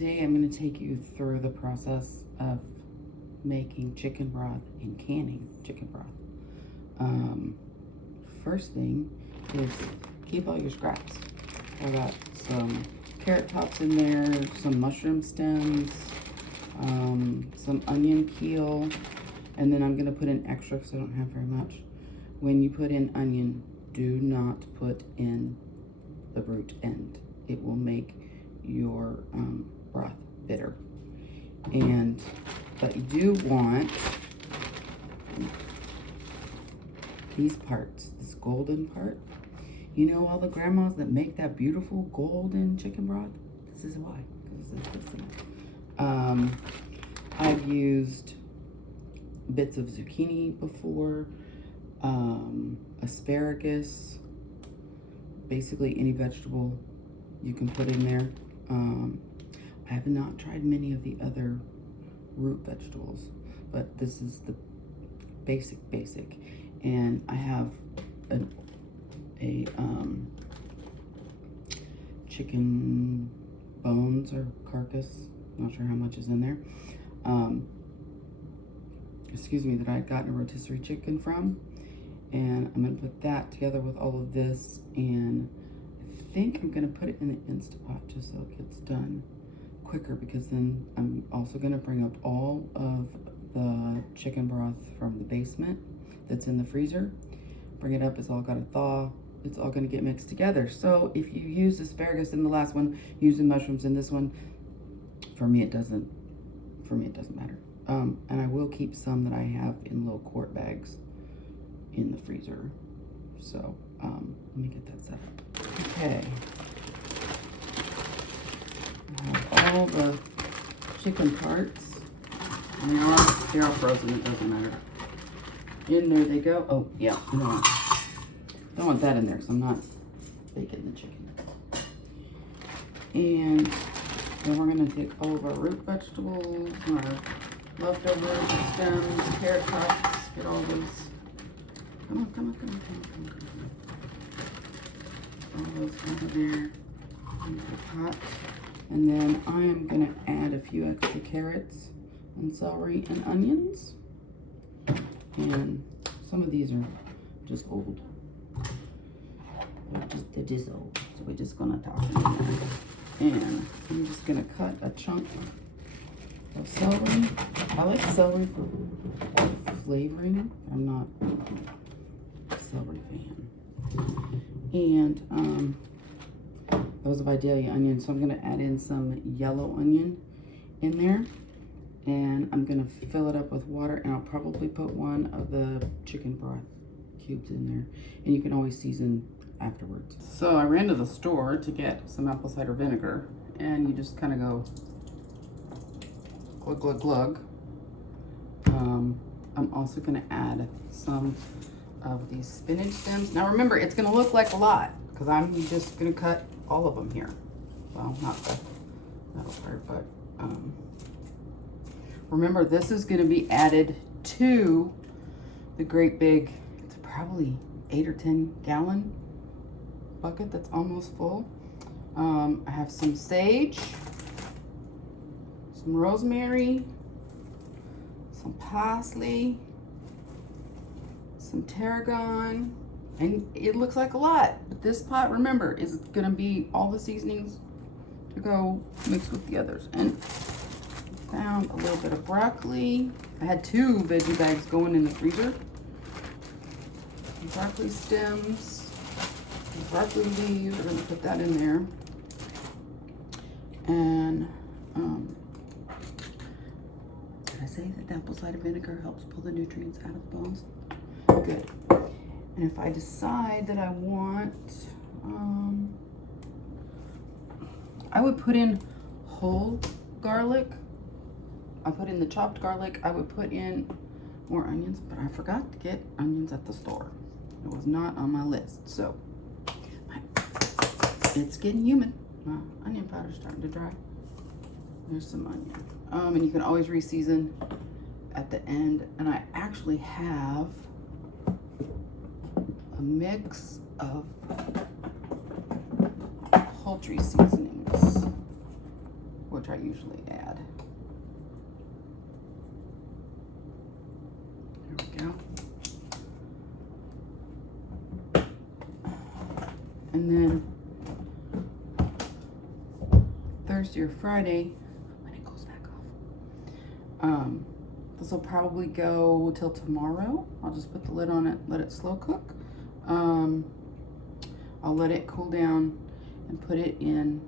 Today I'm going to take you through the process of making chicken broth and canning chicken broth. First thing is keep all your scraps. I got some carrot tops in there, some mushroom stems, some onion peel, and then I'm going to put in extra because I don't have very much. When you put in onion, do not put in the root end. It will make your broth bitter. But you do want these parts, this golden part. You know all the grandmas that make that beautiful golden chicken broth? This is why, because this thing. I've used bits of zucchini before, asparagus, basically any vegetable you can put in there. I have not tried many of the other root vegetables, but this is the basic. And I have a chicken bones or carcass, not sure how much is in there, that I had gotten a rotisserie chicken from, and I'm gonna put that together with all of this, and I think I'm gonna put it in the Instapot just so it gets done quicker, because then I'm also gonna bring up all of the chicken broth from the basement that's in the freezer, bring it up, it's all gotta thaw, it's all gonna get mixed together. So if you use asparagus in the last one, use the mushrooms in this one, for me it doesn't matter. And I will keep some that I have in little quart bags in the freezer. So let me get that set up. Okay. I have all the chicken parts. And they are frozen, it doesn't matter. In there they go. Oh yeah, don't want that in there because I'm not baking the chicken. And then we're gonna take all of our root vegetables, our leftovers, stems, carrot tops, get all those. Come on. All those over there in the pot. And then I am gonna add a few extra carrots and celery and onions. And some of these are just old. They're just old. So we're just gonna toss them in there. And I'm just gonna cut a chunk of celery. I like celery for flavoring. I'm not a celery fan. And those are Vidalia onions. So I'm gonna add in some yellow onion in there. And I'm gonna fill it up with water, and I'll probably put one of the chicken broth cubes in there. And you can always season afterwards. So I ran to the store to get some apple cider vinegar, and you just kind of go glug, glug, glug. I'm also gonna add some of these spinach stems. Now remember, it's gonna look like a lot because I'm just gonna cut all of them here. Well, not the metal part, but remember, this is gonna be added to the great big, it's probably 8 or 10 gallon bucket that's almost full. I have some sage, some rosemary, some parsley, some tarragon, and it looks like a lot, but this pot, remember, is gonna be all the seasonings to go mixed with the others. And found a little bit of broccoli. I had 2 veggie bags going in the freezer. Broccoli stems, broccoli leaves, we're gonna put that in there. And did I say that apple cider vinegar helps pull the nutrients out of the bones? Good. And if I decide that I want, I would put in whole garlic. I put in the chopped garlic. I would put in more onions, but I forgot to get onions at the store. It was not on my list, so it's getting humid. My onion powder's starting to dry. There's some onion. And you can always reseason at the end. And I actually have a mix of poultry seasonings. which I usually add. There we go. And then Thursday or Friday, when it goes back off, this will probably go till tomorrow. I'll just put the lid on it, let it slow cook. I'll let it cool down and put it in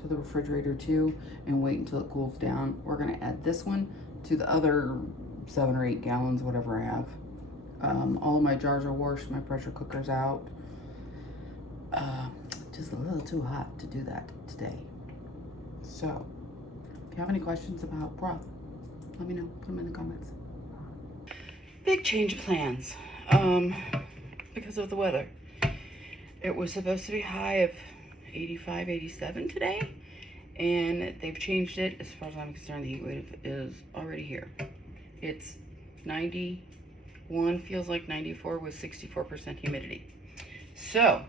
to the refrigerator too and wait until it cools down. We're gonna add this one to the other 7 or 8 gallons, whatever I have. All of my jars are washed, my pressure cooker's out. Just a little too hot to do that today. So, if you have any questions about broth, let me know, put them in the comments. Big change of plans, because of the weather. It was supposed to be high of 85, 87 today, and they've changed it. As far as I'm concerned, the heat wave is already here. It's 91, feels like 94 with 64% humidity. So,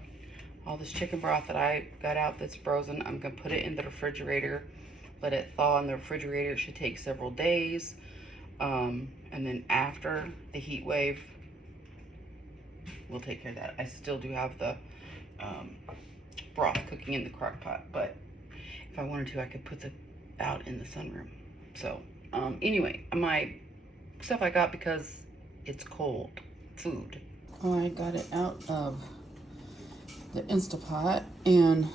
all this chicken broth that I got out that's frozen, I'm gonna put it in the refrigerator, let it thaw in the refrigerator. It should take several days. And then after the heat wave, we'll take care of that. I still do have the broth cooking in the crock pot, but if I wanted to, I could put it out in the sunroom. So anyway, my stuff I got because it's cold food. I got it out of the Instapot, and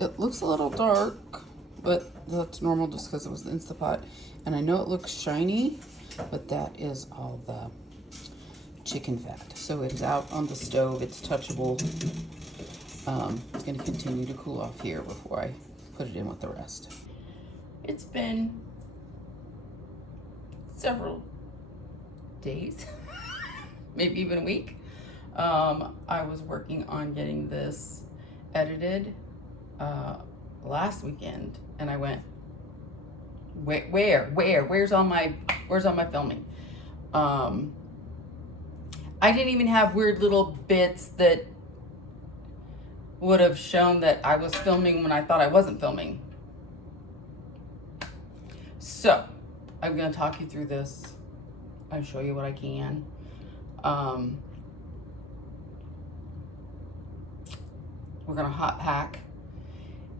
it looks a little dark, but that's normal just because it was the Instapot. And I know it looks shiny, but that is all the chicken fat. So it's out on the stove, it's touchable. It's gonna continue to cool off here before I put it in with the rest. It's been several days, maybe even a week. I was working on getting this edited last weekend, and I went, where's all my filming? I didn't even have weird little bits that would have shown that I was filming when I thought I wasn't filming. So I'm gonna talk you through this. I'll show you what I can. We're gonna hot pack,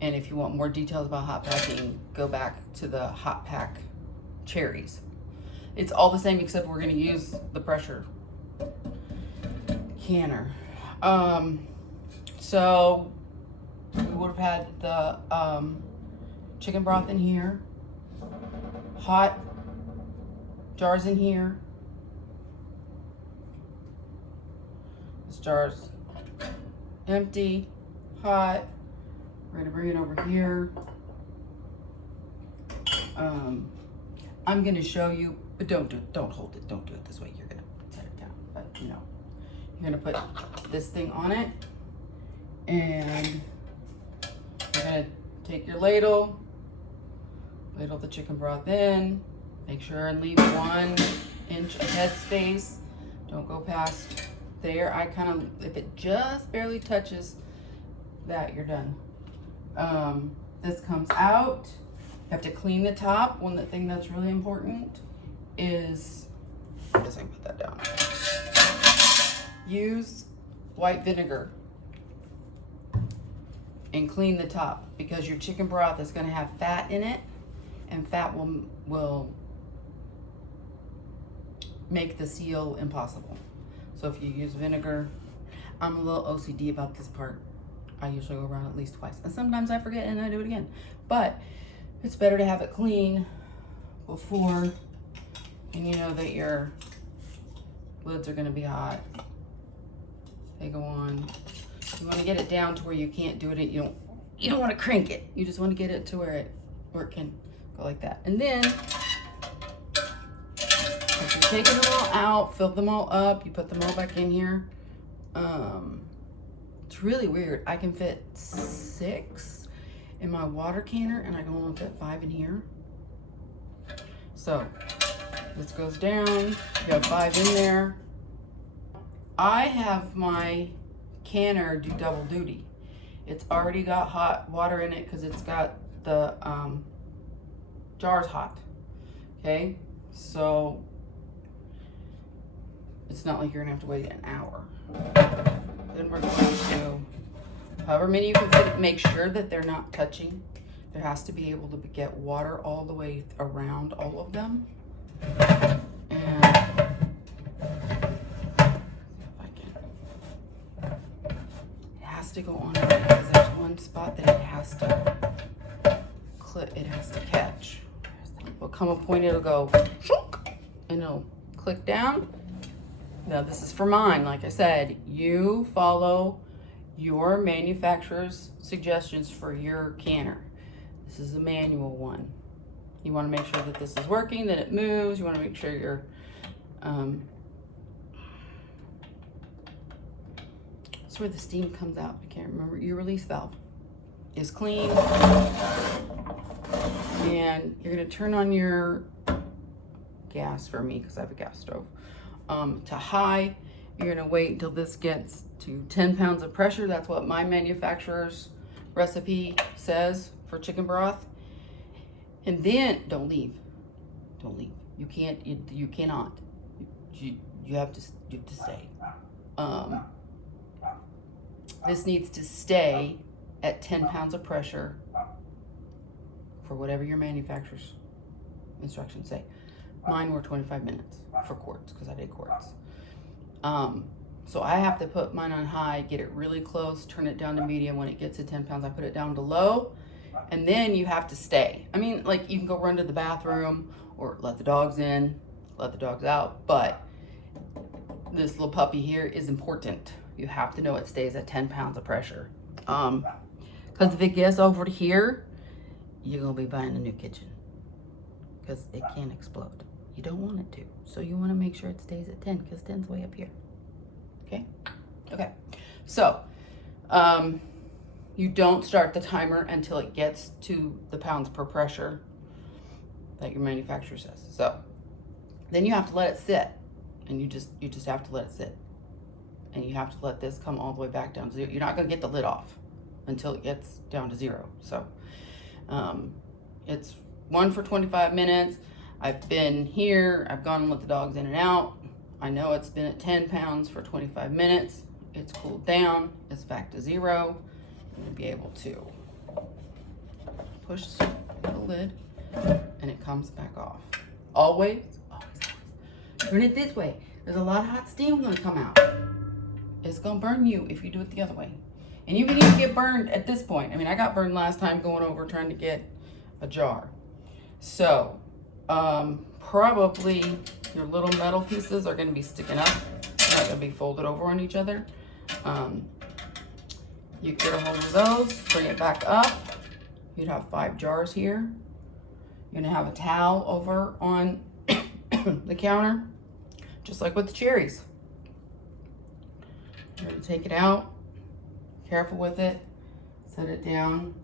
and if you want more details about hot packing, go back to the hot pack cherries. It's all the same except we're gonna use the pressure canner. So we would have had the chicken broth in here, hot jars in here. This jar's empty, hot. We're gonna bring it over here. I'm gonna show you, but don't hold it. Don't do it this way. You're gonna set it down. But you know, you're gonna put this thing on it, and you're gonna take your ladle the chicken broth in. Make sure and leave 1 inch of head space. Don't go past there. If it just barely touches that, you're done. This comes out. You have to clean the top. One thing that's really important is, I guess I can put that down. Use white vinegar and clean the top, because your chicken broth is going to have fat in it, and fat will make the seal impossible. So if you use vinegar, I'm a little OCD about this part. I usually go around at least twice, and sometimes I forget and I do it again. But it's better to have it clean before, and you know that your lids are going to be hot. They go on. You want to get it down to where you can't do it. You don't want to crank it. You just want to get it to where it can go like that. And then after you've taken them all out, filled them all up, you put them all back in here. It's really weird. I can fit 6 in my water canner, and I can only fit 5 in here. So this goes down. You have 5 in there. I have my canner do double duty. It's already got hot water in it because it's got the jar's hot. Okay, so it's not like you're gonna have to wait an hour. Then we're going to, however many you can fit, make sure that they're not touching. There has to be able to get water all the way around all of them. And if I can, it has to go on right because there's one spot that it has to click, it has to catch. There'll come a point it'll go and it'll click down. Now this is for mine, like I said, you follow your manufacturer's suggestions for your canner. This is a manual one. You want to make sure that this is working, that it moves. You want to make sure your that's where the steam comes out. I can't remember. Your release valve is clean. And you're going to turn on your gas for me because I have a gas stove to high. You're going to wait until this gets to 10 pounds of pressure. That's what my manufacturer's recipe says for chicken broth. And then don't leave. You can't. You cannot. You have to stay. This needs to stay at 10 pounds of pressure for whatever your manufacturer's instructions say. Mine were 25 minutes for quarts because I did quarts. So I have to put mine on high, get it really close, turn it down to medium. When it gets to 10 pounds, I put it down to low, and then you have to stay. I mean, like, you can go run to the bathroom or let the dogs in, let the dogs out, but this little puppy here is important. You have to know it stays at 10 pounds of pressure. Because if it gets over to here, you're gonna be buying a new kitchen because it can explode. You don't want it to, so you want to make sure it stays at 10 because 10's way up here. Okay, so you don't start the timer until it gets to the pounds per pressure that your manufacturer says. So then you have to let it sit, and you just have to let it sit, and you have to let this come all the way back down to 0. You're not going to get the lid off until it gets down to 0. So it's 1 for 25 minutes. I've been here, I've gone and let the dogs in and out. I know it's been at 10 pounds for 25 minutes. It's cooled down, it's back to 0. I'm gonna be able to push the lid and it comes back off. Always. Turn it this way. There's a lot of hot steam gonna come out. It's gonna burn you if you do it the other way. And you can even get burned at this point. I mean, I got burned last time going over trying to get a jar. So, probably your little metal pieces are gonna be sticking up. They're not gonna be folded over on each other. You get a hold of those, bring it back up. You'd have 5 jars here. You're gonna have a towel over on the counter, just like with the cherries. You're gonna take it out, careful with it, set it down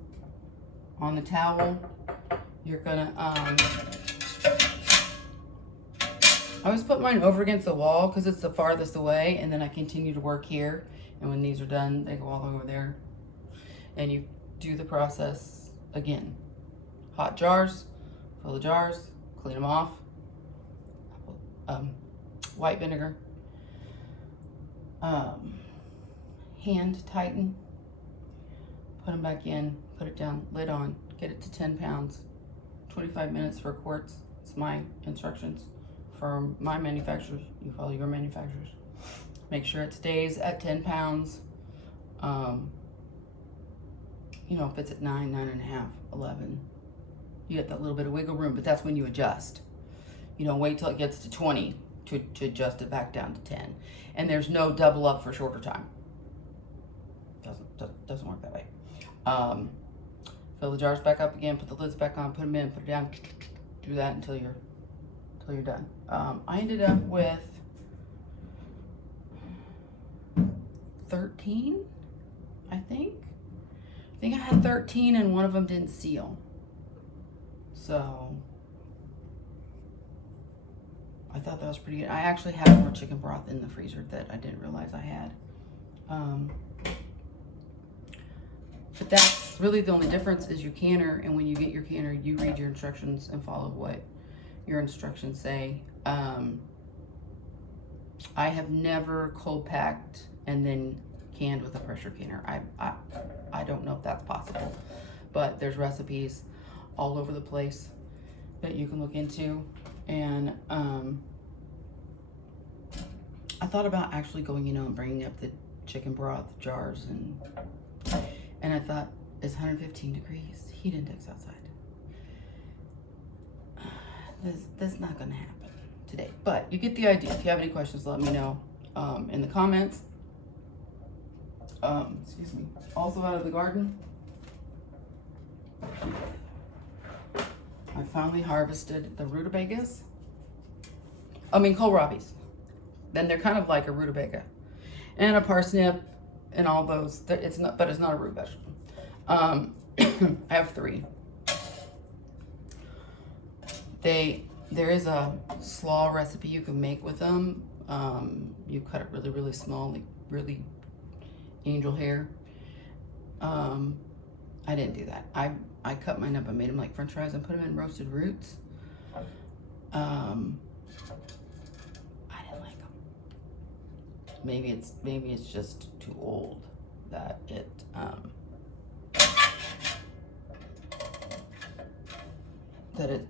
on the towel. You're gonna, I always put mine over against the wall because it's the farthest away, and then I continue to work here. And when these are done, they go all the way over there. And you do the process again. Hot jars, fill the jars, clean them off. White vinegar. Hand tighten. Put them back in, put it down, lid on, get it to 10 pounds. 25 minutes for quarts. It's my instructions for my manufacturers. You follow your manufacturers. Make sure it stays at 10 pounds. You know, if it's at 9, 9.5, 11, you get that little bit of wiggle room, but that's when you adjust. You know, wait till it gets to 20 to adjust it back down to 10. And there's no double up for shorter time. Doesn't work that way. Fill the jars back up again, put the lids back on, put them in, put it down. Do that until you're done. I ended up with 13, I think. I think I had 13 and one of them didn't seal. So I thought that was pretty good. I actually had more chicken broth in the freezer that I didn't realize I had. But that's Really, the only difference is your canner, and when you get your canner, you read your instructions and follow what your instructions say. I have never cold packed and then canned with a pressure canner. I don't know if that's possible, but there's recipes all over the place that you can look into. And I thought about actually going, and bringing up the chicken broth jars, and I thought, it's 115 degrees heat index outside. That's not gonna happen today, but you get the idea. If you have any questions, let me know in the comments. Excuse me. Also out of the garden, I finally harvested the rutabagas. Kohlrabies. Then they're kind of like a rutabaga, and a parsnip, and all those. It's not, but it's not a root vegetable. I have 3. There is a slaw recipe you can make with them. You cut it really, really small, like really angel hair. I didn't do that. I cut mine up and made them like French fries and put them in roasted roots. I didn't like them. Maybe it's just too old that it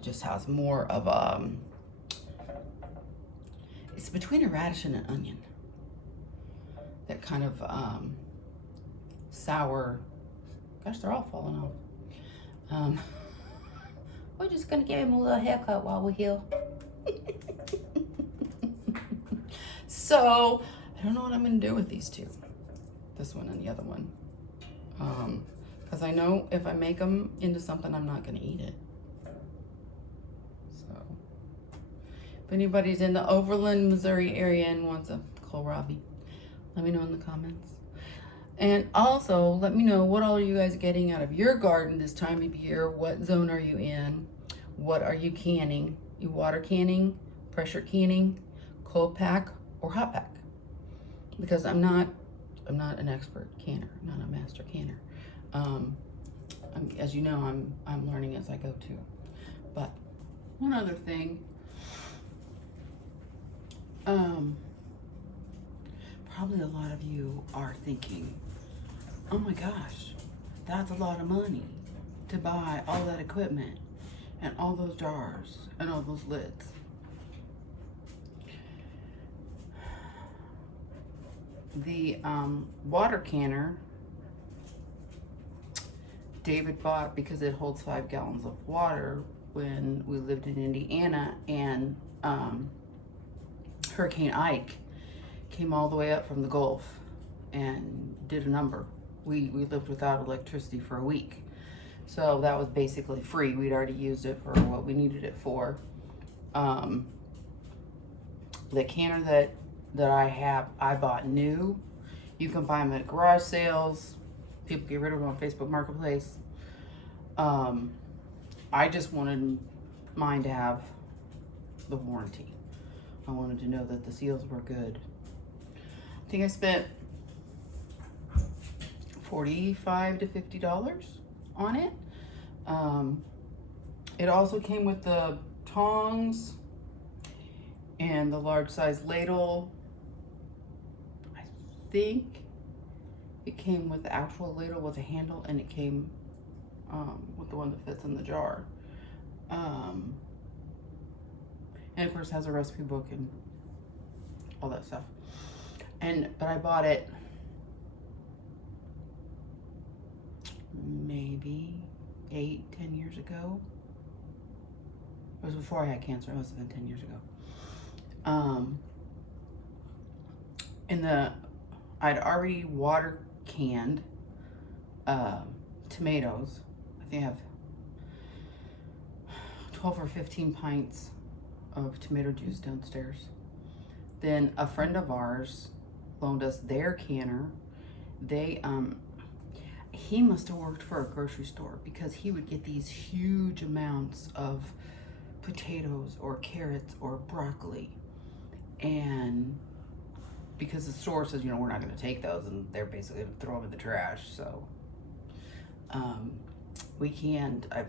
just has more of it's between a radish and an onion. That kind of sour. Gosh, they're all falling off. We're just gonna give him a little haircut while we're here. So I don't know what I'm gonna do with these 2, this one and the other one, because I know if I make them into something, I'm not gonna eat it. If anybody's in the Overland, Missouri area and wants a kohlrabi, let me know in the comments. And also, let me know what all are you guys getting out of your garden this time of year. What zone are you in? What are you canning? You water canning, pressure canning, cold pack, or hot pack? Because I'm not an expert canner. I'm not a master canner. As you know, I'm learning as I go too. But one other thing. Probably a lot of you are thinking, oh my gosh, that's a lot of money to buy all that equipment and all those jars and all those lids. The water canner David bought because it holds 5 gallons of water when we lived in Indiana, and Hurricane Ike came all the way up from the Gulf and did a number. We lived without electricity for a week. So that was basically free. We'd already used it for what we needed it for. The canner that I have, I bought new. You can buy them at garage sales. People get rid of them on Facebook Marketplace. I just wanted mine to have the warranty. I wanted to know that the seals were good. I think I spent $45 to $50 on it. It also came with the tongs and the large size ladle. I think it came with the actual ladle with a handle, and it came with the one that fits in the jar. And of course has a recipe book and all that stuff. But I bought it maybe 8-10 years ago. It was before I had cancer. It must have been 10 years ago. I'd already water canned tomatoes. I think I have 12 or 15 pints of tomato juice downstairs. Then a friend of ours loaned us their canner. He must have worked for a grocery store, because he would get these huge amounts of potatoes or carrots or broccoli, and because the store says, we're not going to take those, and they're basically going to throw them in the trash. So I've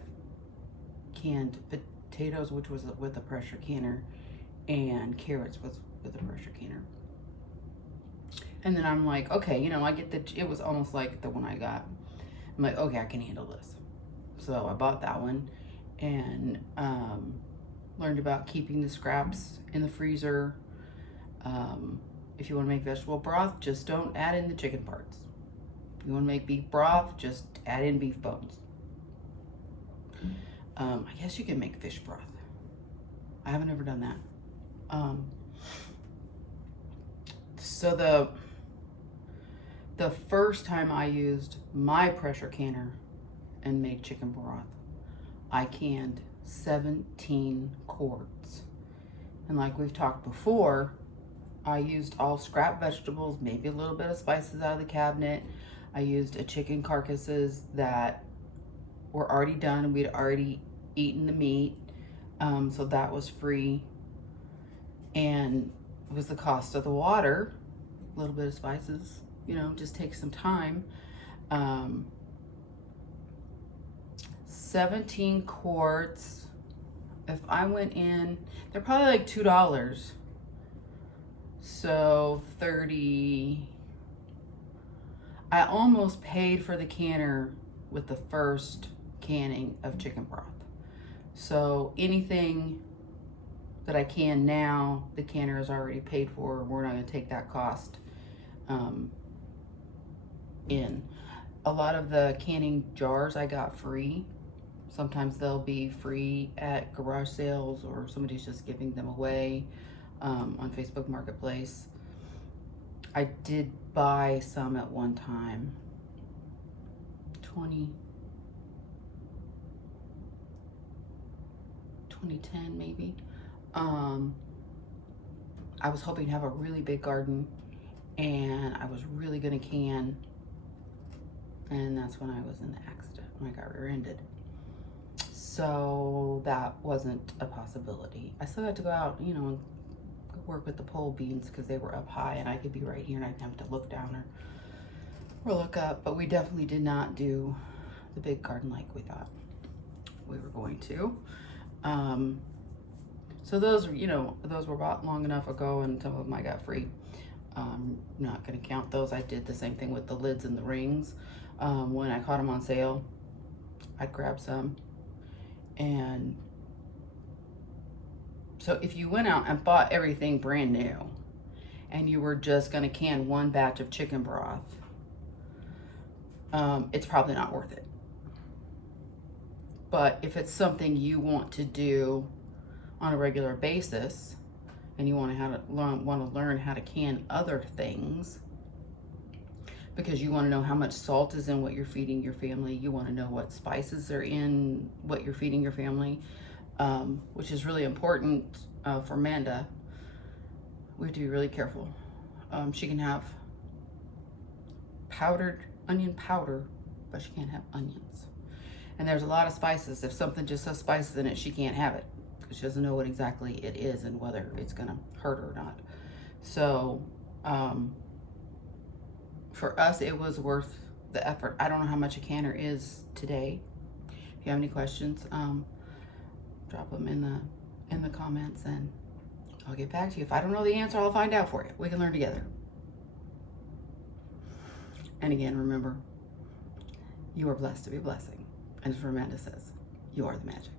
canned potatoes, which was with a pressure canner, and carrots with a pressure canner. And then I'm like, okay, you know, it was almost like the one I got. I'm like, okay, I can handle this. So I bought that one and learned about keeping the scraps in the freezer. If you want to make vegetable broth, just don't add in the chicken parts. If you want to make beef broth, just add in beef bones. I guess you can make fish broth. I haven't ever done that. So the first time I used my pressure canner and made chicken broth, I canned 17 quarts. And like we've talked before, I used all scrap vegetables, maybe a little bit of spices out of the cabinet. I used a chicken carcasses that were already done and we'd already eaten the meat. So that was free. And it was the cost of the water, a little bit of spices, you know, just takes some time. 17 quarts. If I went in, they're probably like $2. So 30. I almost paid for the canner with the first canning of chicken broth. So anything that I can now, the canner is already paid for. We're not going to take that cost in. A lot of the canning jars I got free. Sometimes they'll be free at garage sales or somebody's just giving them away on Facebook Marketplace. I did buy some at one time. 2010 maybe. I was hoping to have a really big garden and I was really gonna can, and that's when I was in the accident, when I got rear-ended. So that wasn't a possibility. I still had to go out, you know, and work with the pole beans because they were up high and I could be right here and I didn't have to look down or look up, but we definitely did not do the big garden like we thought we were going to. So those, you know, those were bought long enough ago and some of them I got free. Not gonna count those. I did the same thing with the lids and the rings. When I caught them on sale, I'd grab some. And so if you went out and bought everything brand new and you were just gonna can one batch of chicken broth, it's probably not worth it. But if it's something you want to do on a regular basis and you want to learn how to can other things, because you want to know how much salt is in what you're feeding your family, you want to know what spices are in what you're feeding your family, which is really important for Manda. We have to be really careful. She can have powdered onion powder, but she can't have onions. And there's a lot of spices. If something just has spices in it, she can't have it because she doesn't know what exactly it is and whether it's gonna hurt her or not. So for us, it was worth the effort. I don't know how much a canner is today. If you have any questions, drop them in the comments and I'll get back to you. If I don't know the answer, I'll find out for you. We can learn together. And again, remember, you are blessed to be a blessing. And as Manda says, you are the magic.